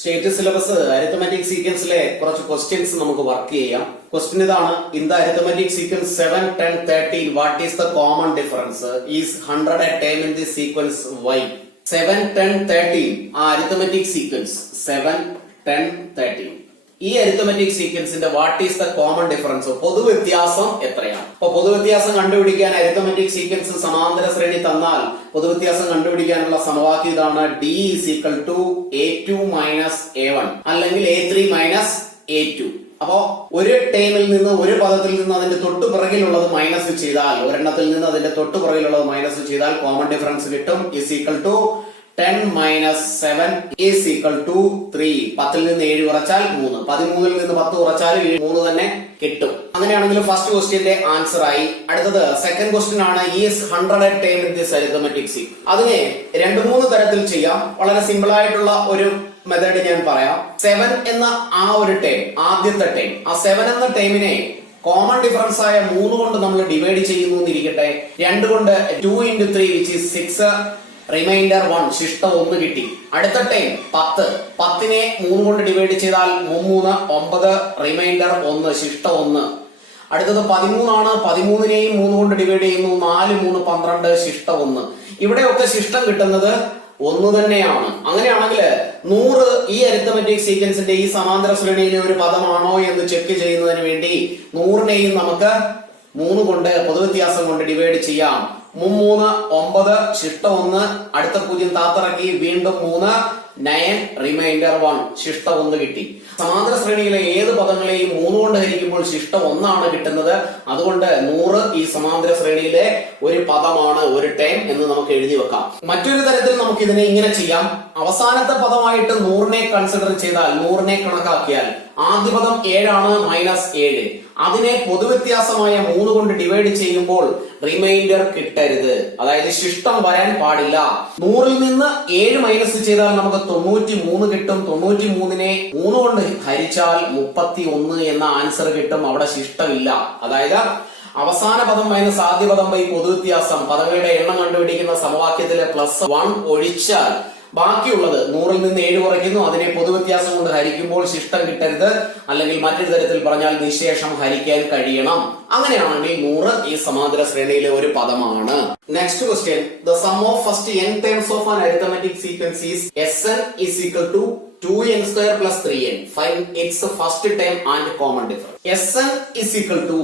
State syllabus arithmetic സീക്വൻസിലെ കുറച്ച് questions നമുക്ക് work ചെയ്യാം. ക്വസ്റ്റ്യൻ ഇതാണ്: in the arithmetic sequence 7, 10, 13 what is the common difference? Is 100 a term in the sequence y? 7, 10, 13 ആ arithmetic sequence 7, 10, 13 ഈ arithmetic സീക്വൻസിന്റെ what is the common difference, പൊതുവ്യത്യാസം എത്രയാണ്? അപ്പൊ പൊതുവ്യത്യാസം കണ്ടുപിടിക്കാൻ അരിത്തമാറ്റിക് സീക്വൻസ് സമാന്തര ശ്രേണി തന്നാൽ പൊതുവ്യത്യാസം കണ്ടുപിടിക്കാനുള്ള സമവാക്യം ഇതാണ്: d is equal to a2 minus a1 അല്ലെങ്കിൽ a3 minus a2. അപ്പോ ഒരു ടേമിൽ നിന്ന്, ഒരു പദത്തിൽ നിന്ന് അതിന്റെ തൊട്ടു പിറകിലുള്ളത് മൈനസ് ചെയ്താൽ, ഒരെണ്ണത്തിൽ നിന്ന് അതിന്റെ തൊട്ടു പിറകിലുള്ളത് മൈനസ് ചെയ്താൽ കോമൺ ഡിഫറൻസ് കിട്ടും. is equal to 10 minus 7 is equal to 3. 10ൽ നിന്ന് 7 കുറച്ചാൽ 3, 13ൽ നിന്ന് 10 കുറച്ചാൽ 3 തന്നെ കിട്ടും. അങ്ങനെയാണെങ്കിൽ ഫസ്റ്റ് ക്വസ്റ്റ്യന്റെ ആൻസർ ആയി. അടുത്തത് സെക്കൻഡ് ക്വസ്റ്റ്യൻ ആണ്: is 100 a term in this arithmetic sequence? അതിനെ 2-3 തരത്തിൽ ചെയ്യാം. വളരെ സിമ്പിൾ ആയിട്ടുള്ള ഒരു മെത്തേഡ് ഞാൻ പറയാം. 7 എന്ന ആ ഒരു ടേം, ആദ്യത്തെ ടേം, ആ 7 എന്ന ടേമിനെ കോമൺ ഡിഫറൻസ് ആയ 3 കൊണ്ട് നമ്മൾ ഡിവൈഡ് ചെയ്യുന്നു എന്നിരിക്കട്ടെ. 2 കൊണ്ട് 2 into 3 which is 6, റിമൈൻഡർ 1, ശിഷ്ടം 1 കിട്ടി. അടുത്ത ടൈം 10, 10നെ 3 കൊണ്ട് ഡിവൈഡ് ചെയ്താൽ 3, 9, റിമൈൻഡർ 1, ശിഷ്ടം 1. അടുത്തത് 13 ആണ്. 13നെയും 3 കൊണ്ട് ഡിവൈഡ് ചെയ്യുന്നു. 4, 3, 12, ശിഷ്ടം 1. ഇവിടെയൊക്കെ ശിഷ്ടം കിട്ടുന്നത് 1 തന്നെയാണ്. അങ്ങനെയാണെങ്കിൽ 100 ഈ അരിത്തമെറ്റിക് സീക്വൻസിന്റെ ഈ സമാന്തര ശ്രേണിയിലെ ഒരു പദമാണോ എന്ന് ചെക്ക് ചെയ്യുന്നതിന് വേണ്ടി 100നെയും നമുക്ക് 3 കൊണ്ട് പൊതുവ്യത്യാസം കൊണ്ട് ഡിവൈഡ് ചെയ്യാം. 3, 9, ശിഷ്ടം 1, അടുത്ത 0 താത്തിറക്കി, വീണ്ടും 3, 9, റിമൈൻഡർ 1, ശിഷ്ടം 1 കിട്ടി. സമാന്തര ശ്രേണിയിലെ ഏത് പദങ്ങളെയും 3 കൊണ്ട് ഹരിക്കുമ്പോൾ ശിഷ്ടം 1 ആണ് കിട്ടുന്നത്. അതുകൊണ്ട് 100 ഈ സമാന്തര ശ്രേണിയിലെ ഒരു പദമാണ്, ഒരു ടേം എന്ന് നമുക്ക് എഴുതി വെക്കാം. മറ്റൊരു തരത്തിൽ നമുക്ക് ഇതിനെ ഇങ്ങനെ ചെയ്യാം: അവസാനത്തെ പദമായിട്ട് 100നെ കൺസിഡർ ചെയ്താൽ, 100നെ കണക്കാക്കിയാൽ ആദ്യ പദം 7 ആണ്, -7. അതിനെ പൊതുവ്യത്യാസമായ 3 കൊണ്ട് ഡിവൈഡ് ചെയ്യുമ്പോൾ റിമൈൻഡർ കിട്ടരുത്, അതായത് ശിഷ്ടം വരാൻ പാടില്ല. 100ൽ നിന്ന് 7 മൈനസ് ചെയ്താൽ നമുക്ക് 93 കിട്ടും. 93നെ 3 കൊണ്ട് ഹരിച്ചാൽ 31 എന്ന ആൻസർ കിട്ടും. അവിടെ ശിഷ്ടമില്ല. അതായത് അവസാന പദം മൈനസ് ആദ്യ പദം ബൈ പൊതുവ്യത്യാസം, പദങ്ങളുടെ എണ്ണം കണ്ടുപിടിക്കുന്ന സമവാക്യത്തിലെ +1 ഒഴിച്ചാൽ ബാക്കിയുള്ളത് 100ൽ നിന്ന് 7 കുറയ്ക്കുന്നു, അതിനെ പൊതുവ്യത്യാസം കൊണ്ട് ഹരിക്കുമ്പോൾ ശിഷ്ടം കിട്ടരുത്. അല്ലെങ്കിൽ മറ്റൊരു തരത്തിൽ പറഞ്ഞാൽ നിശേഷം ഹരിക്കാൻ കഴിയണം. അങ്ങനെയാണെങ്കിൽ 100 ഈ സമാന്തര ശ്രേണിയിലെ ഒരു പദമാണ്. Next question: the sum of first n terms of an arithmetic sequence is Sn is equal to 2n² plus 3n. Find its first term and common difference. Sn is equal to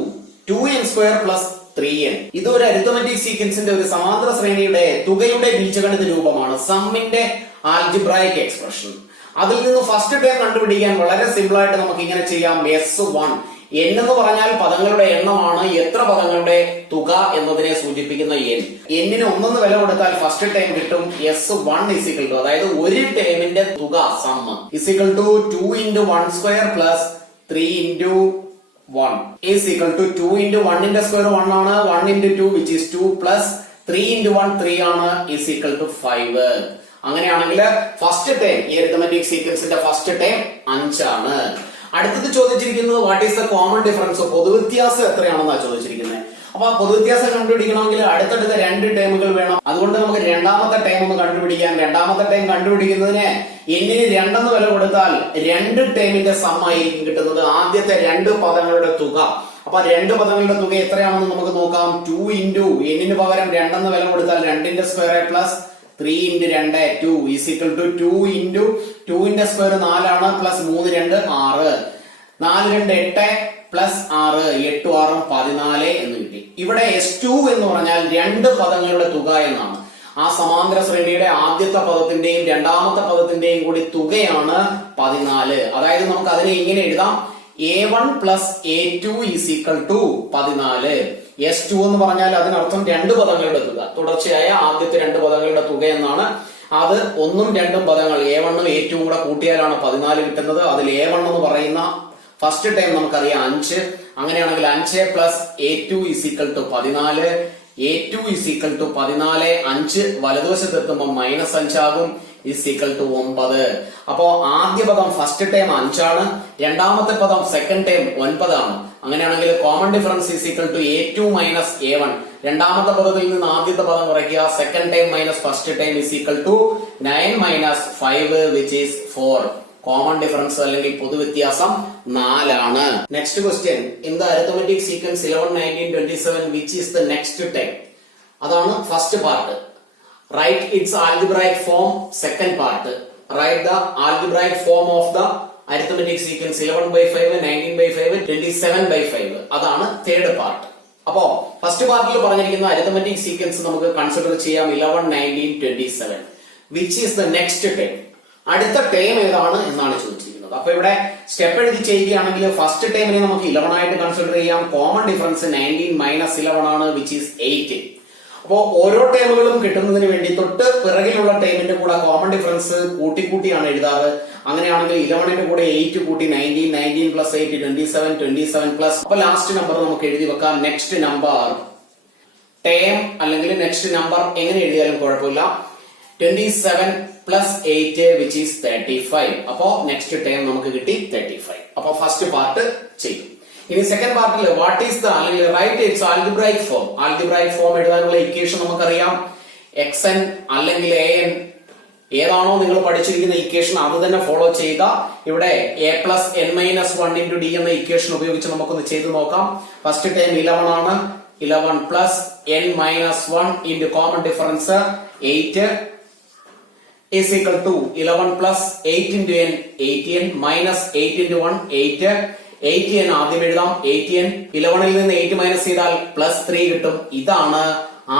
2n² plus 3n. ഇത് ഒരു arithmetic സീക്വൻസിന്റെ ഒരു സമാന്തര ശ്രേണിയുടെ തുകയുടെ ബീജഗണിത രൂപമാണ്, സമ്മിന്റെ algebraic expression. അതിൽ നിന്ന് ഫസ്റ്റ് ടേം കണ്ടുപിടിക്കാൻ വളരെ സിമ്പിൾ ആയിട്ട് നമുക്ക് ഇങ്ങനെ ചെയ്യാം: S1. n എന്ന് പറഞ്ഞാൽ പദങ്ങളുടെ എണ്ണമാണ്, എത്ര പദങ്ങളുടെ തുക എന്നതിനെ സൂചിപ്പിക്കുന്ന n. n-ന് 1 വില കൊടുത്താൽ ഫസ്റ്റ് ടേം കിട്ടും. S1 is equal to, അതായത് ഒരു ടേമിന്റെ തുക some is equal to 2 into 1² plus 3 into 1 is equal to 2 into 1 ന്റെ സ്ക്വയർ 1 ആണ്, 1 into 2 which is 2 plus 3 into 1 3 ആണ്, is equal to 5. അങ്ങനെയാണെങ്കിൽ ഫസ്റ്റ് ടേം, ഈ അരിത്തമെറ്റിക് സീക്വൻസിന്റെ ഫസ്റ്റ് ടേം 5 ആണ്. അടുത്തത് ചോദിച്ചിരിക്കുന്നത് what is the common difference, പൊതുവ്യത്യാസം എത്രയാണെന്നാണ് ചോദിച്ചിരിക്കുന്നത്. അപ്പൊ പൊതുവ്യത്യാസം കണ്ടുപിടിക്കണമെങ്കിൽ അടുത്തടുത്ത 2 ടേമുകൾ വേണം. അതുകൊണ്ട് നമുക്ക് രണ്ടാമത്തെ ടൈം ഒന്ന് കണ്ടുപിടിക്കാം. രണ്ടാമത്തെ ടൈം കണ്ടുപിടിക്കുന്നതിന് n-ന് 2 എന്ന് വില കൊടുത്താൽ 2 ടേമിന്റെ സം ആയിരിക്കും കിട്ടുന്നത്, ആദ്യത്തെ 2 പദങ്ങളുടെ തുക. അപ്പൊ 2 പദങ്ങളുടെ തുക എത്രയാണെന്ന് നമുക്ക് നോക്കാം. 2 into n-ന് പകരം 2 എന്ന് വില കൊടുത്താൽ 2ന്റെ square plus 3 into 2 2 is equal to 2 into 2ന്റെ സ്ക്വയർ 4 ആണ്, പ്ലസ് 3 2 6, 4 2 8 പ്ലസ് 6, 8 6 14 എന്ന് കിട്ടി. ഇവിടെ S2 എന്ന് പറഞ്ഞാൽ 2 പദങ്ങളുടെ തുക എന്നാണ്. ആ സമാന്തര ശ്രേണിയുടെ ആദ്യത്തെ പദത്തിന്റെയും രണ്ടാമത്തെ പദത്തിന്റെയും കൂടി തുകയാണ് 14. അതായത് നമുക്ക് അതിനെ ഇങ്ങനെ എഴുതാം: A1 plus A2 is equal to 14. S2 എന്ന് പറഞ്ഞാൽ അതിനർത്ഥം 2 പദങ്ങളുടെ തുക, തുടർച്ചയായ ആദ്യത്തെ 2 പദങ്ങളുടെ തുക എന്നാണ്. അത് 1ഉം 2ഉം പദങ്ങൾ A1ഉം A2ഉം കൂടെ കൂട്ടിയാലാണ് 14 കിട്ടുന്നത്. അതിൽ A1 എന്ന് പറയുന്ന ഫസ്റ്റ് ടൈം നമുക്കറിയാം 5. അങ്ങനെയാണെങ്കിൽ 5 plus A2 is equal to 14. A2 is equal to 14. 5 വലതുവശത്ത് എത്തുമ്പോൾ -5 ആകും, is equal to 9. അപ്പോ ആദ്യ പദം ഫസ്റ്റ് ടൈം 5 ആണ്, രണ്ടാമത്തെ പദം സെക്കൻഡ് ടൈം 9 ആണ്. അങ്ങനെയാണെങ്കിൽ common difference is equal to A2 minus A1. രണ്ടാമത്തെ പദത്തിൽ നിന്ന് ആദ്യത്തെ പദം കുറയ്ക്കുക, second time minus first time is equal to 9 minus 5 which is 4. Common difference അല്ലെങ്കിൽ പൊതുവ്യത്യാസം 4 ആണ്. Next question, in the arithmetic sequence 11, 19, 27 which is the next time? അതാണ് first part. Write its algebraic form. Second part, write the algebraic form of the arithmetic sequence 11/5, 19/5, 27/5. അതാണ് third part. അപ്പോ first പാർട്ടിൽ പറഞ്ഞിരിക്കുന്ന arithmetic sequence നമുക്ക് consider ചെയ്യാം 11, 19, 27. Which is the next time? അടുത്ത time ഏതാണ് എന്നാണ് ചോദിച്ചിരിക്കുന്നത്. അപ്പൊ ഇവിടെ സ്റ്റെപ്പ് എഴുതി ചെയ്യുകയാണെങ്കിൽ ഫസ്റ്റ് ടൈമിനെ നമുക്ക് 11 ആയിട്ട് കൺസിഡർ ചെയ്യാം. കോമൺ ഡിഫറൻസ് 19 - 11 ആണ്, വിച്ച് ഈസ് 8. അപ്പോ ഓരോ ടൈമുകളും കിട്ടുന്നതിന് വേണ്ടി തൊട്ട് പിറകിലുള്ള ടൈമിന്റെ കൂടെ കോമൺ ഡിഫറൻസ് കൂട്ടിയാണ് എഴുതാറ്. അങ്ങനെയാണെങ്കിൽ 11ന്റെ കൂടെ 8 കൂട്ടി 19, 19 + 8 27, 27 പ്ലസ്. അപ്പൊ ലാസ്റ്റ് നമ്പർ നമുക്ക് എഴുതി വെക്കാം. നെക്സ്റ്റ് നമ്പർ ടൈം അല്ലെങ്കിൽ നെക്സ്റ്റ് നമ്പർ എങ്ങനെ എഴുതിയാലും കുഴപ്പമില്ല. 27 + 8 വിച്ച് ഈസ് 35. അപ്പോ നെക്സ്റ്റ് ടൈം നമുക്ക് കിട്ടി 35. അപ്പൊ ഫസ്റ്റ് പാർട്ട് ചെയ്യും. ഇനി സെക്കൻഡ് പാർട്ടിൽ വാട്ട് ഈസ് ദ അല്ലെങ്കിൽ right its algebraic form. ആൽജിബ്രൈക് form എഴുതാനുള്ള ഇക്വേഷൻ നമുക്കറിയാം. xn അല്ലെങ്കിൽ an ഏതാണോ നിങ്ങൾ പഠിച്ചിരിക്കുന്ന ഇക്വേഷൻ അത് തന്നെ ഫോളോ ചെയ്യുക. ഇവിടെ a + n - 1 × d എന്ന ഇക്വേഷൻ ഉപയോഗിച്ച് നമുക്കൊന്ന് ചെയ്തു നോക്കാം. ഫസ്റ്റ് ടൈം 11 ആണ്. 11 + n - 1 × common difference 8 is equal to 11 + 8 × n 8n - 8 × 1 8. 8n ആദ്യം എഴുതാം. 8n 11ൽ നിന്ന് 8 മൈനസ് ചെയ്താൽ +3 കിട്ടും. ഇതാണ്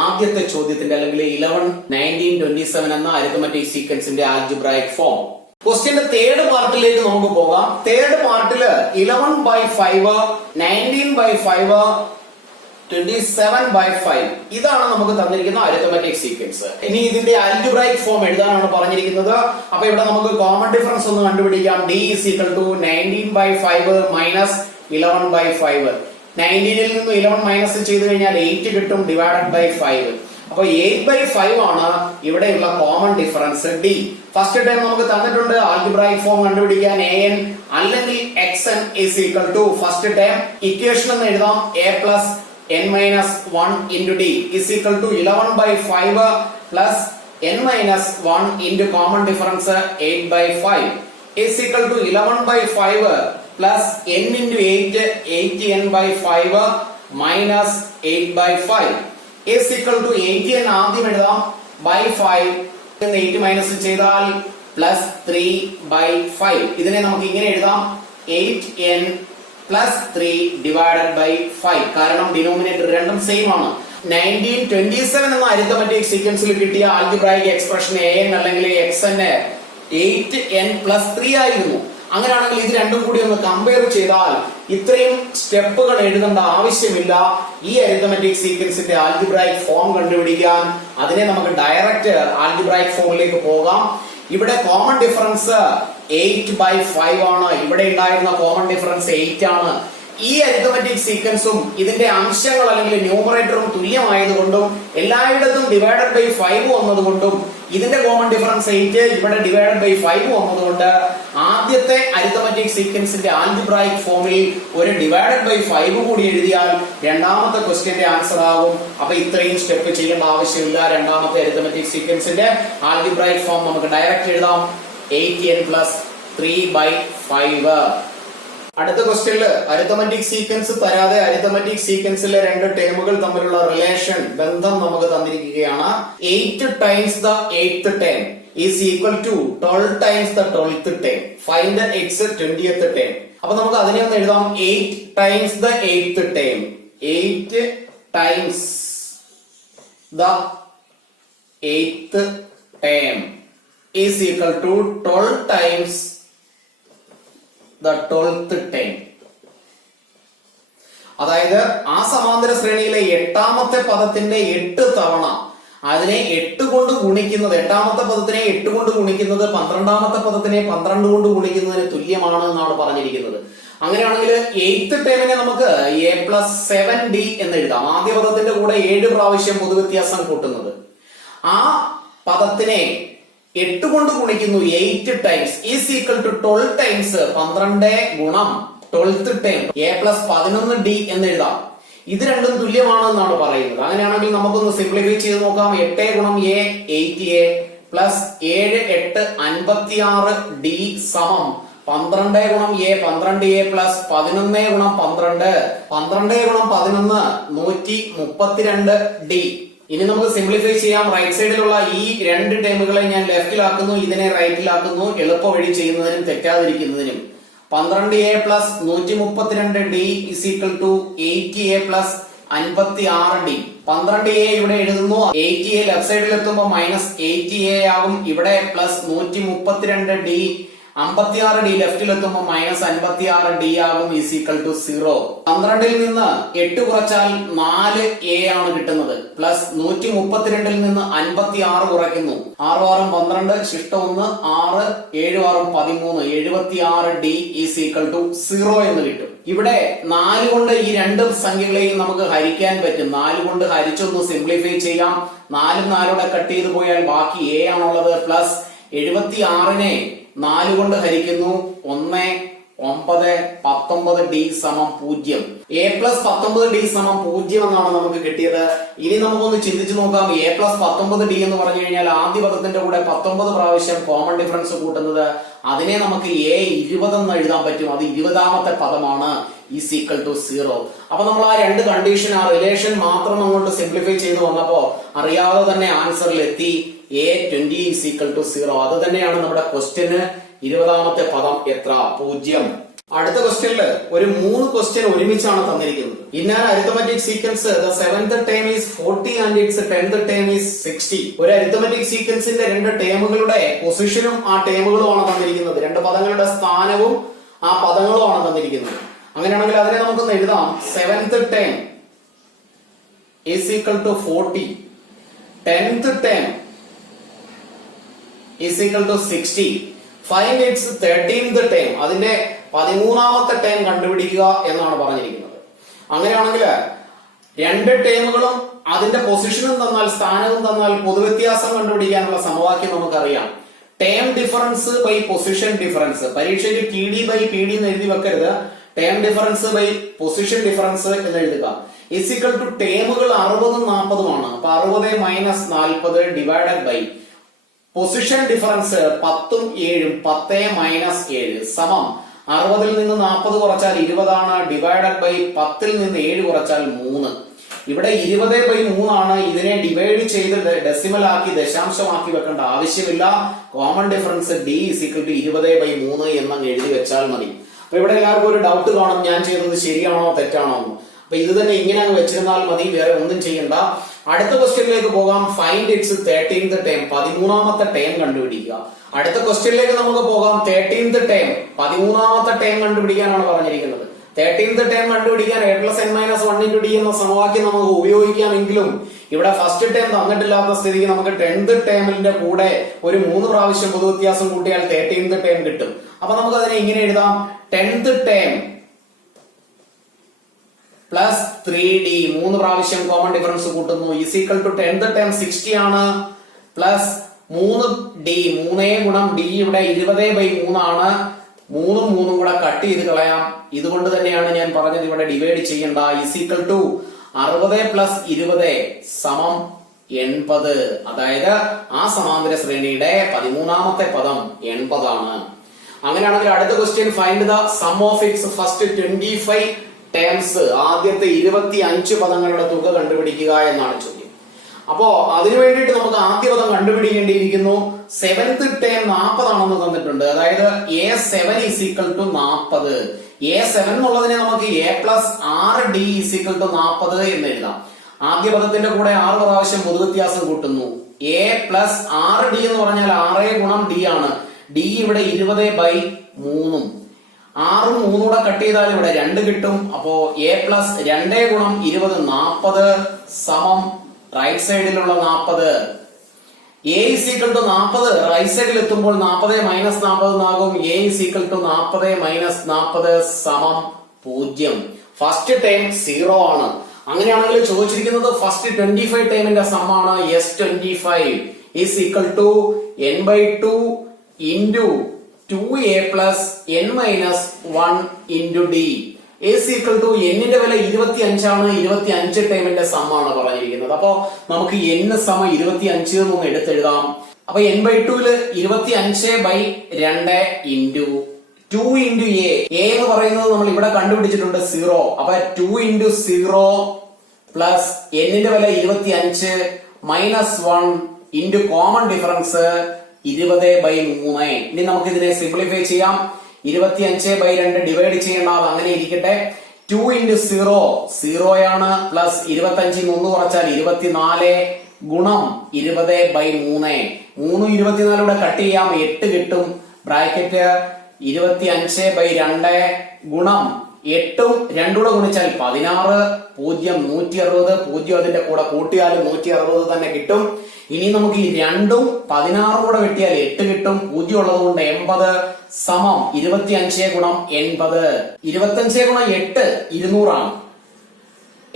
ആദ്യത്തെ ചോദ്യത്തിന്റെ അല്ലെങ്കിൽ 11, 19, 27 എന്ന അരിത്തമെറ്റിക് സീക്വൻസിന്റെ ആൽജിബ്രൈക് ഫോം. ക്വസ്റ്റ്യന്റെ തേർഡ് പാർട്ടിലേക്ക് നമുക്ക് പോകാം. തേർഡ് പാർട്ടില് 11/5, 19/5, 27/5 ഇതാണ് നമുക്ക് തന്നിരിക്കുന്ന അരിത്തമെറ്റിക് സീക്വൻസ്. ഇനി ഇതിന്റെ ആൽജിബ്രൈക് ഫോം എഴുതാനാണ് പറഞ്ഞിരിക്കുന്നത്. അപ്പൊ ഇവിടെ നമുക്ക് കോമൺ ഡിഫറൻസ് ഒന്ന് കണ്ടുപിടിക്കാം. d = 19/5 - 11/5. 19ൽ നിന്ന് 11 മൈനസ് ചെയ്ത് കഴിഞ്ഞാൽ 8 കിട്ടും ഡിവൈഡഡ് ബൈ 5. അപ്പൊ 8/5 ആണ് ഇവിടെയുള്ള common difference d. First time നമുക്ക് തന്നിട്ടുണ്ട് ആൽജിബ്രൈക് ഫോം കണ്ടുപിടിക്കാൻ an അല്ലെങ്കിൽ xn = ഫസ്റ്റ് ടൈം ഇക്വേഷൻ എന്ന് എഴുതാം. a + n - 1 × d is equal to 11/5 plus n - 1 into common difference 8/5 is equal to 11/5 plus n into 8 8n/5 minus 8/5 is equal to 8n ആദ്യം എഴുതാം by 5 8 minus ചെയ്താൽ +3/5. ഇതിനെ നമുക്ക് ഇങ്ങനെ എഴുതാം 8n + 3 divided by 5. കാരണം ഡിനോമിനേറ്റർ രണ്ടും സെയിം ആണ്. 1927 എന്ന അരിത്തമെറ്റിക് സീക്വൻസിൽ കിട്ടിയ ആൽജിബ്രൈക് എക്സ്പ്രഷൻ an അല്ലെങ്കിൽ xn 8n + 3 ആയിരുന്നു. അങ്ങനെയാണെങ്കിൽ ഇത് രണ്ടും കൂടി ഒന്ന് കമ്പയർ ചെയ്താൽ ഇത്രയും സ്റ്റെപ്പുകൾ എഴുതേണ്ട ആവശ്യമില്ല. ഈ അരിത്തമെറ്റിക് സീക്വൻസിന്റെ ആൽജിബ്രൈക് ഫോം കണ്ടുപിടിക്കാൻ അതിനെ നമുക്ക് ഡയറക്റ്റ് ആൽജിബ്രൈക് ഫോമിലേക്ക് പോകാം. ഇവിടെ കോമൺ ഡിഫറൻസ് 8/5 ആണ്. ഇവിടെ ഉണ്ടായിരുന്ന കോമൺ ഡിഫറൻസ് 8 ആണ്. ഈ അരിത്തമെറ്റിക് സീക്വൻസും ഇതിന്റെ അംശങ്ങൾ അല്ലെങ്കിൽ ന്യൂമറേറ്ററും തുല്യമായതുകൊണ്ടും എല്ലായിടത്തും ഡിവൈഡഡ് ബൈ 5 വന്നതുകൊണ്ടും ഇതിന്റെ കോമൺ ഡിഫറൻസ് 8 ഇവിടെ ഡിവൈഡഡ് ബൈ 5 വന്നതുകൊണ്ട് ആദ്യത്തെ അരിത്തമെറ്റിക് സീക്വൻസിന്റെ ആൽജിബ്രൈക് ഫോമിൽ ഒരു ഡിവൈഡഡ് ബൈ 5 കൂടി എഴുതിയാൽ രണ്ടാമത്തെ ക്വസ്റ്റ്യന്റെ ആൻസർ ആകും. അപ്പൊ ഇത്രയും സ്റ്റെപ്പ് ചെയ്യേണ്ട ആവശ്യമില്ല. രണ്ടാമത്തെ അരിത്തമെറ്റിക് സീക്വൻസിന്റെ ആൽജിബ്രൈക് ഫോം നമുക്ക് ഡയറക്റ്റ് എഴുതാം 8n + 3/5. അടുത്ത ക്വസ്റ്റ്യനിൽ അരിത്തമെറ്റിക് സീക്വൻസ് തരാതെ അരിത്തമെറ്റിക് സീക്വൻസിലെ രണ്ട് ടേമുകൾ തമ്മിലുള്ള റിലേഷൻ ബന്ധം നമുക്ക് തന്നിരിക്കുകയാണ്. 8 times the 8th term is equal to 12 times the 12th term. Find the its 20th term. അപ്പൊ നമുക്ക് അതിനെ ഒന്ന് എഴുതാം 8 times the 8th term. 8 times the 8th term is equal to 12 times the 12th term. അതായത് ആ സമാന്തര ശ്രേണിയിലെ എട്ടാമത്തെ പദത്തിന്റെ 8 തവണ അതിനെ 8 കൊണ്ട് ഗുണിക്കുന്നത്, എട്ടാമത്തെ പദത്തിനെ 8 കൊണ്ട് ഗുണിക്കുന്നത് 12ാമത്തെ പദത്തിനെ 12 കൊണ്ട് ഗുണിക്കുന്നതിന് തുല്യമാണ് എന്നാണ് പറഞ്ഞിരിക്കുന്നത്. അങ്ങനെയാണെങ്കിൽ 8th ടേമിനെ നമുക്ക് a + 7d എന്ന് എഴുതാം. ആദ്യ പദത്തിന്റെ കൂടെ 7 പ്രാവശ്യം പൊതുവ്യത്യാസം കൂട്ടുന്നത്. ആ പദത്തിനെ 8 കൊണ്ട് ഗുണിക്കുന്നു 8 times is equal to 12 times 12 ഗുണം 12th ടൈം a + 11d എന്ന് എഴുതാം. ഇത് രണ്ടും തുല്യമാണ് എന്നാണ് പറയുന്നത്. അങ്ങനെയാണെങ്കിൽ നമുക്കൊന്ന് സിംപ്ലിഫൈ ചെയ്ത് നോക്കാം. 8 ഗുണം a 8a പ്ലസ് 7 8 56 ഡി സമം 12 ഗുണം എ 12a പ്ലസ് 11 ഗുണം 12 12 ഗുണം 11 132 ഡി. ഇനി നമുക്ക് സിംപ്ലിഫൈ ചെയ്യാം. റൈറ്റ് സൈഡിലുള്ള ഈ രണ്ട് ടേമുകളെ ഞാൻ ലെഫ്റ്റിലാക്കുന്നു, ഇതിനെ റൈറ്റിലാക്കുന്നു, എളുപ്പ വഴി ചെയ്യുന്നതിനും തെറ്റാതിരിക്കുന്നതിനും. 12a plus 132 D is equal to 80a plus 56 D. 12a ഇവിടെ എഴുതുന്നു, 80a ലെഫ്റ്റ് സൈഡിൽ എത്തുമ്പോൾ മൈനസ് 80a ആകും. ഇവിടെ പ്ലസ് 132 ഡി 56 ഡി ലെഫ്റ്റിൽ എത്തുമ്പോൾ മൈനസ് 56 ഡി ആകും ഈസ് ഈക്വൽ ടു 0. 12ൽ നിന്ന് 8 കുറച്ചാൽ 4a ആണ് കിട്ടുന്നത്. പ്ലസ് 132ൽ നിന്ന് 56 കുറയ്ക്കുന്നു. 6 6 12 ശിഷ്ടം 1 6 7 6 13 76 ഡി ഈസ് ഈക്വൽ ടു 0 എന്ന് കിട്ടും. ഇവിടെ 4 കൊണ്ട് ഈ രണ്ട് സംഖ്യകളെയും നമുക്ക് ഹരിക്കാൻ പറ്റും. 4 കൊണ്ട് ഹരിച്ചൊന്ന് സിംപ്ലിഫൈ ചെയ്യാം. 4 4 കട്ട് ചെയ്ത് പോയാൽ ബാക്കി a ആണുള്ളത്. പ്ലസ് 76നെ 4 കൊണ്ട് ഹരിക്കുന്നു. 1 9 19 ഡി സമം 0. എ പ്ലസ് 19 ഡി സമം 0 എന്നാണ് നമുക്ക് കിട്ടിയത്. ഇനി നമുക്കൊന്ന് ചിന്തിച്ചു നോക്കാം. എ പ്ലസ് 19 ഡി എന്ന് പറഞ്ഞു കഴിഞ്ഞാൽ ആദ്യ പദത്തിന്റെ കൂടെ 19 പ്രാവശ്യം കോമൺ ഡിഫറൻസ് കൂട്ടുന്നത്. അതിനെ നമുക്ക് എ 20 എന്ന് എഴുതാൻ പറ്റും. അത് 20ാമത്തെ പദമാണ് ഈസ് ഈക്വൽ ടു 0. അപ്പൊ നമ്മൾ ആ രണ്ട് കണ്ടീഷൻ, ആ റിലേഷൻ മാത്രം അങ്ങോട്ട് സിംപ്ലിഫൈ ചെയ്ത് വന്നപ്പോ അറിയാതെ തന്നെ ആൻസറിൽ എത്തി. A 20 is equal to 0. അത് തന്നെയാണ് നമ്മുടെ ക്വസ്റ്റ്യന്. 20ാമത്തെ പദം എത്ര? 0. അടുത്ത ക്വസ്റ്റ്യനില് ഒരു 3 ക്വസ്റ്റ്യൻ ഒരുമിച്ചാണ് തന്നിരിക്കുന്നത്. In an arithmetic sequence the 7th term is 40 and it's 10th term is 60. ഒരു അരിത്തമെറ്റിക് സീക്വൻസിന്റെ രണ്ട് ടേമുകളുടെ പൊസിഷനും ആ ടേമുകളുമാണ് തന്നിരിക്കുന്നത്. രണ്ട് പദങ്ങളുടെ സ്ഥാനവും ആ പദങ്ങളുമാണ് തന്നിരിക്കുന്നത്. അങ്ങനെയാണെങ്കിൽ അതിനെ നമുക്കൊന്ന് എഴുതാം. 7th term is equal to 40, 10th term is equal to 60. Find its 13th term. അതിന്റെ 13ാമത്തെ ടേം കണ്ടുപിടിക്കുക എന്നാണ് പറഞ്ഞിരിക്കുന്നത്. അങ്ങനെയാണെങ്കിൽ രണ്ട് ടേമുകളും അതിന്റെ പൊസിഷനും തന്നാൽ സ്ഥാനവും തന്നാൽ പൊതുവ്യത്യാസം കണ്ടുപിടിക്കാനുള്ള സമവാക്യം നമുക്കറിയാം. Term difference by position difference. പരീക്ഷയ്ക്ക് T D by P D എന്ന് എഴുതി വെക്കരുത്. Term difference by position difference എന്ന് എഴുതുക. ഇസ് ഈക്വൽ ടു ടേമുകൾ 60ഉം 40ഉം ആണ്. അപ്പൊ 60 minus 40 divided by position difference 10ഉം 7ഉം 10 മൈനസ് 7 സമം 60ൽ നിന്ന് 40 കുറച്ചാൽ 20 ആണ്. ഡിവൈഡഡ് ബൈ 10ൽ നിന്ന് 7 കുറച്ചാൽ 3. ഇവിടെ 20/3 ആണ്. ഇതിനെ ഡിവൈഡ് ചെയ്ത് ഡെസിമൽ ആക്കി ദശാംശമാക്കി വെക്കേണ്ട ആവശ്യമില്ല. Common difference D is equal to 20/3 എന്നങ്ങ് എഴുതി വെച്ചാൽ മതി. അപ്പൊ ഇവിടെ എല്ലാവർക്കും ഒരു ഡൗട്ട് കാണും, ഞാൻ ചെയ്തത് ശരിയാണോ തെറ്റാണോ എന്ന്. അപ്പൊ ഇത് തന്നെ ഇങ്ങനെ അങ്ങ് വെച്ചിരുന്നാൽ മതി, വേറെ ഒന്നും ചെയ്യണ്ട. അടുത്ത ക്വസ്റ്റ്യനിലേക്ക് പോകാം. Find its 13th term. 13ാമത്തെ ടേം കണ്ടുപിടിക്കുക. അടുത്ത ക്വസ്റ്റ്യനിലേക്ക് നമുക്ക് പോകാം. 13th ടേം 13ാമത്തെ ടേം കണ്ടുപിടിക്കാനാണ് പറഞ്ഞിരിക്കുന്നത്. 13th ടേം കണ്ടുപിടിക്കാൻ a plus n minus 1 into D എന്ന സമവാക്യം നമുക്ക് ഉപയോഗിക്കാമെങ്കിലും ഇവിടെ ഫസ്റ്റ് ടേം തന്നിട്ടില്ലാത്ത സ്ഥിതിക്ക് നമുക്ക് 10th ടേമിന്റെ കൂടെ ഒരു 3 പ്രാവശ്യം പൊതുവ്യത്യാസം കൂട്ടിയാൽ 13th ടേം കിട്ടും. അപ്പൊ നമുക്ക് അതിനെ ഇങ്ങനെ എഴുതാം. 10th ടേം പ്ലസ് 3d 3 പ്രാവശ്യം കോമൺ ഡിഫറൻസ് കൂട്ടുന്നു is equal to 10th term 60 ആണ്. പ്ലസ് 3d 3 ഗുണം d ഇവിടെ 20/3 ആണ്. 3ഉം 3ഉം കൂടെ കട്ട് ചെയ്ത് കളയാം. ഇതുകൊണ്ട് തന്നെയാണ് ഞാൻ പറഞ്ഞത് ഇവിടെ ഡിവൈഡ് ചെയ്യണ്ട. ഈസ് ഈക്വൽ ടു 60 പ്ലസ് 20 സമം 80. അതായത് ആ സമാന്തര ശ്രേണിയുടെ 13ാമത്തെ പദം 80 ആണ്. അങ്ങനെയാണെങ്കിൽ അടുത്ത question find the sum of its first 25 terms. ആദ്യത്തെ 25 പദങ്ങളുടെ തുക കണ്ടുപിടിക്കുക എന്നാണ് ചോദ്യം. അപ്പോ അതിനു വേണ്ടിയിട്ട് നമുക്ക് ആദ്യ പദം കണ്ടുപിടിക്കേണ്ടിയിരിക്കുന്നു. 7th ടേം 40 ആണെന്ന് തന്നിട്ടുണ്ട്. അതായത് a7 is equal to 40. a7 എന്നുള്ളതിനെ നമുക്ക് a plus 6d is equal to 40 എന്ന് എഴുതാം. ആദ്യ പദത്തിന്റെ കൂടെ 6 പ്രാവശ്യം പൊതുവ്യത്യാസം കൂട്ടുന്നു. a പ്ലസ് 6d എന്ന് പറഞ്ഞാൽ 6 ഗുണം d ആണ്. d ഇവിടെ 20/3. 6ഉം 3ഉം കൂടെ കട്ട് ചെയ്താൽ ഇവിടെ 2 കിട്ടും. അപ്പോ a പ്ലസ് 2 ഗുണം 20 40 സമം റൈറ്റ് സൈഡിലുള്ള 40. a is equal to 40 right സൈഡിൽ എത്തുമ്പോൾ 40 മൈനസ് 40 എന്നാകും. a is equal to 40 minus 40 സമം 0. ഫസ്റ്റ് ടൈം 0 ആണ്. അങ്ങനെയാണെങ്കിൽ ചോദിച്ചിരിക്കുന്നത് ഫസ്റ്റ് 25 ടൈമിന്റെ സമ്മാണ്. S25 is equal to n/2 into 2a plus n minus 1 into d. is equal to n-ന്റെ വില 25 ആണ്. 25 ടൈമിന്റെ സമ്മാണ് പറഞ്ഞിരിക്കുന്നത്. അപ്പോ നമുക്ക് n സമം 25 എന്നൊന്ന് എടുത്തെഴുതാം. അപ്പൊ n/2 25/2 ഇൻറ്റു 2 ഇൻറ്റു എ എന്ന് പറയുന്നത് നമ്മൾ ഇവിടെ കണ്ടുപിടിച്ചിട്ടുണ്ട് 0. അപ്പൊ 2 ഇൻറ്റു 0 പ്ലസ് എന്നിന്റെ വില 25 മൈനസ് 1 ഇൻറ്റു കോമൺ ഡിഫറൻസ് 20/3. ഇനി നമുക്ക് ഇതിനെ സിംപ്ലിഫൈ ചെയ്യാം. 25/2 ഡിവൈഡ് ചെയ്യേണ്ട, അങ്ങനെ ഇരിക്കട്ടെ. 2 ഇൻറ്റു 0 0 ആണ്, പ്ലസ് 25 1 കുറച്ചാൽ 24 ഗുണം 20/3. 3 24 കട്ട് ചെയ്യാം, 8 കിട്ടും. ബ്രാക്കറ്റ് 25/2 ഗുണം 8ഉം 2 ഗുണിച്ചാൽ 16, 0 160, 0 അതിന്റെ കൂടെ കൂട്ടിയാലും 160 തന്നെ കിട്ടും. ഇനി നമുക്ക് ഈ 2ഉം 16 കൂടെ വെട്ടിയാൽ 8 കിട്ടും. 0 ഉള്ളത് കൊണ്ട് 80 സമം 25 ഗുണം 80. 25 ഗുണം 8 200 ആണ്.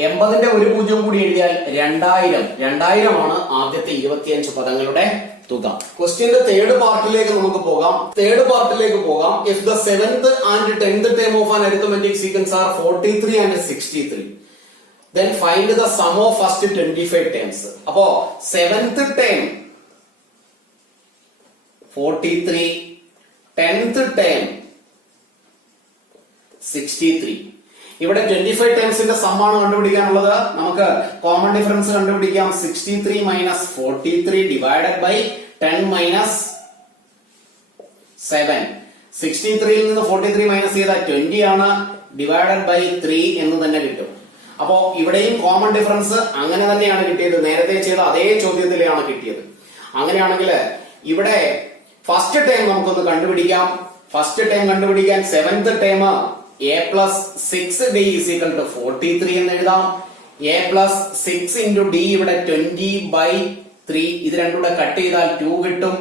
80ന്റെ ഒരു 0 കൂടി എഴുതിയാൽ 2000 ആണ് ആദ്യത്തെ 25 പദങ്ങളുടെ തുക. ക്വസ്റ്റ്യന്റെ തേർഡ് പാർട്ടിലേക്ക് നമുക്ക് പോകാം. If the 7th and 10th term of an arithmetic sequence are 43 and 63, then find the sum of first 25 terms. അപ്പോ 7th term 43, 10th term 63. ഇവിടെ 25 ടേംസിന്റെ സം ആണ് കണ്ടുപിടിക്കാനുള്ളത്. നമുക്ക് കോമൺ ഡിഫറൻസ് കണ്ടുപിടിക്കാം. 63 മൈനസ് 43 ഡിവൈഡഡ് ബൈ 10 മൈനസ് 7. 63ൽ നിന്ന് 43 minus ചെയ്താൽ 20 ആണ്, divided by 3 എന്ന് തന്നെ കിട്ടും. അപ്പോ ഇവിടെയും കോമൺ ഡിഫറൻസ് അങ്ങനെ തന്നെയാണ് കിട്ടിയത്. നേരത്തെ ചെയ്ത അതേ ചോദ്യത്തിലാണ് കിട്ടിയത്. അങ്ങനെയാണെങ്കിൽ ഇവിടെ ഫസ്റ്റ് ടേം നമുക്കൊന്ന് കണ്ടുപിടിക്കാം. ഫസ്റ്റ് ടേം കണ്ടുപിടിക്കാൻ 7th term a plus 6d is equal to 43 എന്ന് എഴുതാം. a പ്ലസ് 6 ഇൻറ്റു d ഇവിടെ 20/3. ഇത് രണ്ടും കൂടെ കട്ട് ചെയ്താൽ 2 കിട്ടും.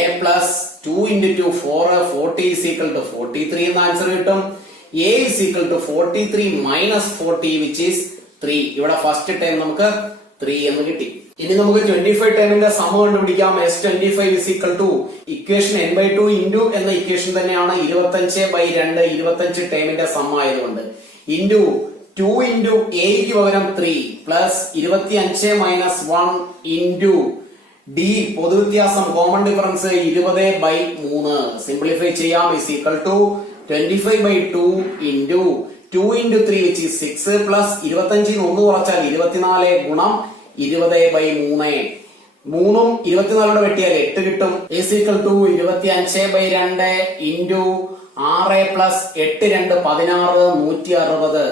a plus 2 into 2 4, 40 is equal to 43 എന്ന ആൻസർ കിട്ടും. a is equal to 43 minus 40 which is 3. ഇവിടെ ഫസ്റ്റ് ടൈം നമുക്ക് 3 എന്ന് കിട്ടി. ഇനി നമുക്ക് 25 ടേമിന്റെ സം കണ്ടുപിടിക്കാം. S25 is equal to equation n/2 into എന്ന ഇക്വേഷൻ തന്നെയാണ് 25/2 25 ടേമിന്റെ സം ആയതുകൊണ്ട് ഇൻറ്റു 2 ഇൻറ്റു എക്ക് പകരം 3 പ്ലസ് 25 മൈനസ് 1 ഇൻറ്റു ഡി പൊതുവ്യത്യാസം കോമൺ ഡിഫറൻസ് 20/3. സിംപ്ലിഫൈ ചെയ്യാം. Is equal to 25/2 into 2 into 3 which is 6 plus 25 1 കുറച്ചാൽ 24 ഗുണം 20/3. 3ഉം 24 വെട്ടിയാൽ 8 കിട്ടും. Is equal to 25/2 into 6 plus 8 2 16 160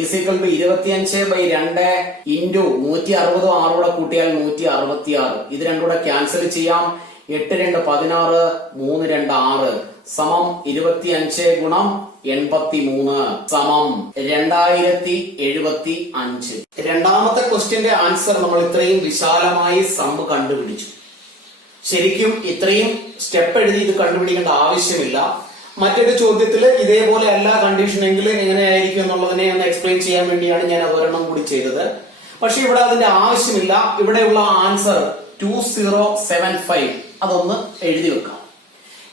is equal to 25/2 into 160 6 കൂട്ടിയാൽ 166. ഇത് രണ്ടും കൂടെ ക്യാൻസൽ ചെയ്യാം. 8 2 16 3 2 6 സമം 25 ഗുണം 83 സമം 2075. രണ്ടാമത്തെ ക്വസ്റ്റ്യന്റെ ആൻസർ നമ്മൾ ഇത്രയും വിശാലമായി സം കണ്ടുപിടിച്ചു. ശരിക്കും ഇത്രയും സ്റ്റെപ്പ് എഴുതി ഇത് കണ്ടുപിടിക്കേണ്ട ആവശ്യമില്ല. മറ്റൊരു ചോദ്യത്തിൽ ഇതേപോലെ അല്ല കണ്ടീഷനെങ്കിൽ എങ്ങനെയായിരിക്കും എന്നുള്ളതിനെ ഒന്ന് എക്സ്പ്ലെയിൻ ചെയ്യാൻ വേണ്ടിയാണ് ഞാൻ ഒരെണ്ണം കൂടി ചെയ്തത്. പക്ഷെ ഇവിടെ അതിന്റെ ആവശ്യമില്ല. ഇവിടെയുള്ള ആൻസർ 2075 അതൊന്ന് എഴുതി വെക്കാം.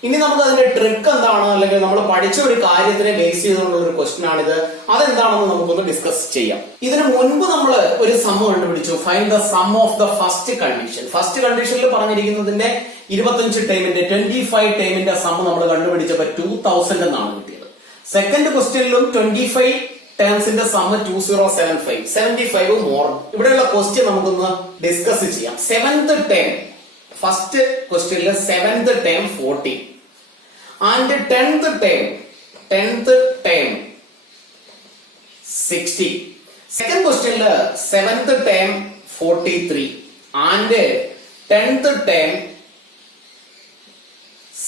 ഇനി നമുക്ക് അതിന്റെ ട്രിക്ക് എന്താണ്, അല്ലെങ്കിൽ നമ്മൾ പഠിച്ച ഒരു കാര്യത്തിനെ ബേസ് ചെയ്തുകൊണ്ടുള്ള ഒരു ക്വസ്റ്റ്യൻ ആണിത്. അതെന്താണെന്ന് നമുക്കൊന്ന് ഡിസ്കസ് ചെയ്യാം. ഇതിനു മുൻപ് നമ്മൾ ഒരു സം കണ്ടുപിടിച്ചു. Find the sum of the first condition. First കണ്ടീഷനിൽ പറഞ്ഞിരിക്കുന്നതിന്റെ 25 ടൈമിന്റെ 25 ടൈമിന്റെ സം നമ്മൾ കണ്ടുപിടിച്ചപ്പോൾ 2000 എന്നാണ് കിട്ടിയത്. സെക്കൻഡ് ക്വസ്റ്റ്യനിലും 25 ടേംസിന്റെ സം 2075, 75 മോർ. ഇവിടെയുള്ള ക്വസ്റ്റ്യൻ നമുക്കൊന്ന് ഡിസ്കസ് ചെയ്യാം. 7th ടേം ഫസ്റ്റ് ക്വസ്റ്റ്യനിൽ 7th term 40 and 10th term 60. Second ക്വസ്റ്റ്യനിൽ 7th term 43 and 10th term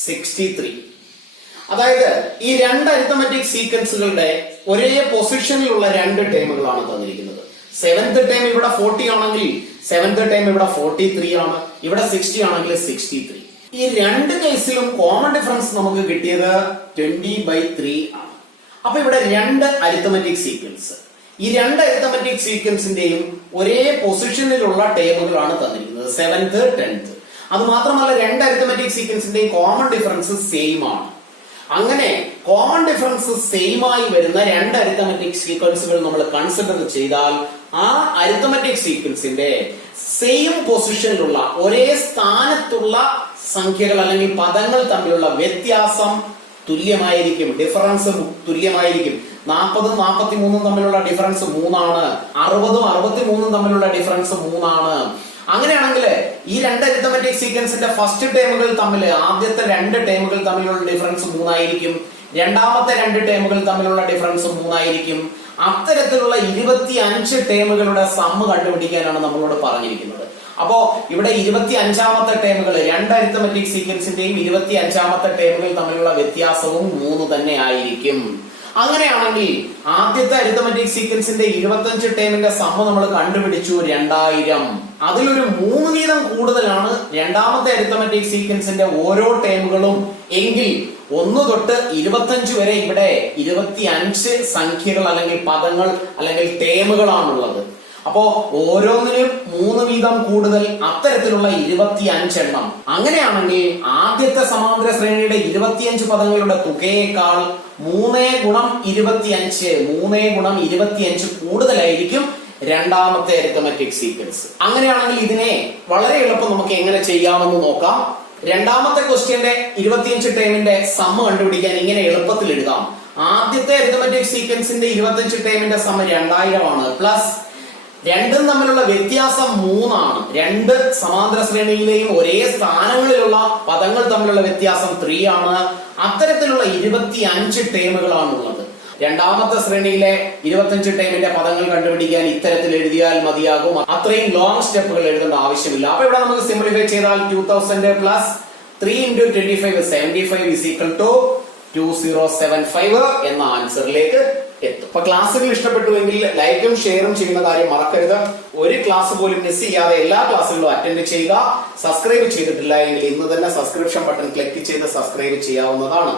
63. അതായത് ഈ രണ്ട് അരിത്തമെറ്റിക് സീക്വൻസുകളുടെ ഒരേ പൊസിഷനിലുള്ള രണ്ട് ടേമുകളാണ് തന്നിരിക്കുന്നത്. 7th ടേം ഇവിടെ 40 ആണെങ്കിൽ 7th ടേം ഇവിടെ 43 ആണ്, ഇവിടെ 60 ആണെങ്കിൽ 63. ഈ രണ്ട് കേസിലും കോമൺ ഡിഫറൻസ് നമുക്ക് കിട്ടിയത് 20/3 ആണ്. അപ്പൊ ഇവിടെ രണ്ട് അരിത്തമെറ്റിക് സീക്വൻസ്, ഈ രണ്ട് അരിത്തമെറ്റിക് സീക്വൻസിന്റെയും ഒരേ പൊസിഷനിലുള്ള ടേമുകളാണ് തന്നിരിക്കുന്നത്, 7th 10th. അത് മാത്രമല്ല രണ്ട് അരിത്തമെറ്റിക് സീക്വൻസിന്റെയും കോമൺ ഡിഫറൻസ് സെയിം ആണ്. അങ്ങനെ കോമൺ ഡിഫറൻസ് സെയിം ആയി വരുന്ന രണ്ട് അരിത്തമെറ്റിക് സീക്വൻസുകൾ നമ്മൾ കൺസിഡർ ചെയ്താൽ ആ അരിത്തമെറ്റിക് സീക്വൻസിന്റെ സെയിം പൊസിഷനിലുള്ള ഒരേ സ്ഥാനത്തുള്ള സംഖ്യകൾ അല്ലെങ്കിൽ പദങ്ങൾ തമ്മിലുള്ള വ്യത്യാസം തുല്യമായിരിക്കും, ഡിഫറൻസ് തുല്യമായിരിക്കും. 40 43 തമ്മിലുള്ള ഡിഫറൻസ് 3 ആണ്, 60 63 തമ്മിലുള്ള ഡിഫറൻസ് 3 ആണ്. അങ്ങനെയാണെങ്കിൽ ഈ രണ്ട് അരിത്തമെറ്റിക് സീക്വൻസിന്റെ ഫസ്റ്റ് ടേമുകൾ തമ്മിൽ, ആദ്യത്തെ രണ്ട് ടേമുകൾ തമ്മിലുള്ള ഡിഫറൻസ് 3 ആയിരിക്കും, രണ്ടാമത്തെ രണ്ട് ടേമുകൾ തമ്മിലുള്ള ഡിഫറൻസ് 3 ആയിരിക്കും. അത്തരത്തിലുള്ള 25 ടേമുകളുടെ സമ്മ് കണ്ടുപിടിക്കാനാണ് നമ്മളോട് പറഞ്ഞിരിക്കുന്നത്. അപ്പോ ഇവിടെ 25ാമത്തെ ടേമുകൾ, രണ്ട് അരിത്തമെറ്റിക് സീക്വൻസിന്റെയും 25ാമത്തെ ടേമുകൾ തമ്മിലുള്ള വ്യത്യാസവും 3 തന്നെ ആയിരിക്കും. അങ്ങനെയാണെങ്കിൽ ആദ്യത്തെ അരിത്തമെറ്റിക് സീക്വൻസിന്റെ 25 ടേമിന്റെ സമ്മ നമ്മൾ കണ്ടുപിടിച്ചു 2000. അതിലൊരു 3 വീതം കൂടുതലാണ് രണ്ടാമത്തെ അരിത്തമെറ്റിക് സീക്വൻസിന്റെ ഓരോ ടേമുകളും എങ്കിൽ 1 തൊട്ട് 25 വരെ ഇവിടെ 25 സംഖ്യകൾ അല്ലെങ്കിൽ പദങ്ങൾ അല്ലെങ്കിൽ ടേമുകളാണുള്ളത്. അപ്പോ ഓരോന്നിനും 3 വീതം കൂടുതൽ, അത്തരത്തിലുള്ള 25 എണ്ണം. അങ്ങനെയാണെങ്കിൽ ആദ്യത്തെ സമാന്തര ശ്രേണിയുടെ 25 പദങ്ങളുടെ തുകയേക്കാൾ 3 ഗുണം 25 കൂടുതലായിരിക്കും രണ്ടാമത്തെ അരിത്തമെറ്റിക് സീക്വൻസ്. അങ്ങനെയാണെങ്കിൽ ഇതിനെ വളരെ എളുപ്പം നമുക്ക് എങ്ങനെ ചെയ്യാമെന്ന് നോക്കാം. രണ്ടാമത്തെ ക്വസ്റ്റ്യന്റെ 25 ടേമിന്റെ സമ്മ കണ്ടുപിടിക്കാൻ ഇങ്ങനെ എളുപ്പത്തിൽ എഴുതാം. ആദ്യത്തെ അരിത്തമെറ്റിക് സീക്വൻസിന്റെ 25 ടേമിന്റെ സമ്മ 2000 ആണ്, പ്ലസ് രണ്ടും തമ്മിലുള്ള വ്യത്യാസം 3 ആണ്. രണ്ട് സമാന്തര ശ്രേണിയിലെയും ഒരേ സ്ഥാനങ്ങളിലുള്ള പദങ്ങൾ തമ്മിലുള്ള വ്യത്യാസം 3 ആണ്. അത്തരത്തിലുള്ള 25 ടേമുകളാണുള്ളത്. രണ്ടാമത്തെ ശ്രേണിയിലെ 25 ടേമിന്റെ പദങ്ങൾ കണ്ടുപിടിക്കാൻ ഇത്തരത്തിൽ എഴുതിയാൽ മതിയാകും. അത്രയും ലോങ് സ്റ്റെപ്പുകൾ എഴുതേണ്ട ആവശ്യമില്ല. അപ്പൊ ഇവിടെ നമുക്ക് സിംപ്ലിഫൈ ചെയ്താൽ 2000 പ്ലസ് 3 × 25 75 is equal to 2075 എന്ന ആൻസറിലേക്ക് എത്തും. അപ്പൊ ക്ലാസ്സുകൾ ഇഷ്ടപ്പെട്ടുവെങ്കിൽ ലൈക്കും ഷെയറും ചെയ്യുന്ന കാര്യം മറക്കരുത്. ഒരു ക്ലാസ് പോലും മിസ് ചെയ്യാതെ എല്ലാ ക്ലാസ്സുകളും അറ്റൻഡ് ചെയ്യുക. സബ്സ്ക്രൈബ് ചെയ്തിട്ടില്ല എങ്കിൽ ഇന്ന് തന്നെ സബ്സ്ക്രിപ്ഷൻ ബട്ടൺ ക്ലിക്ക് ചെയ്ത് സബ്സ്ക്രൈബ് ചെയ്യാവുന്നതാണ്.